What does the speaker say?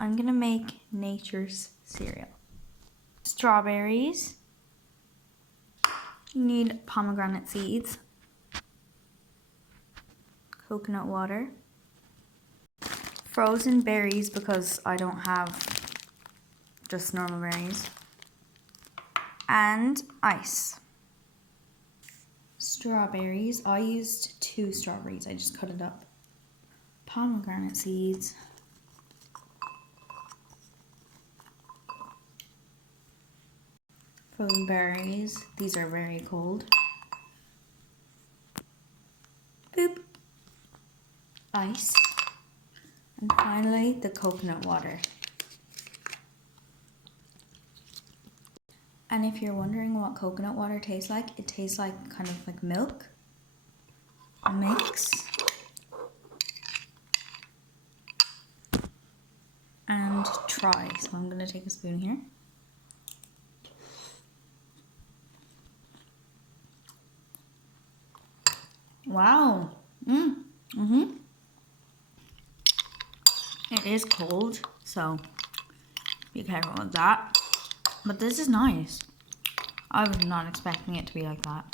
I'm gonna make nature's cereal. Strawberries. You need pomegranate seeds. Coconut water. Frozen berries because I don't have just normal berries. And ice. Strawberries. I used 2 strawberries. I just cut it up. Pomegranate seeds. Frozen berries. These are very cold. Boop. Ice. And finally, the coconut water. And if you're wondering what coconut water tastes like, it tastes like kind of like milk. Mix. And try. So I'm going to take a spoon here. Wow. It is cold, so be careful with that. But this is nice. I was not expecting it to be like that.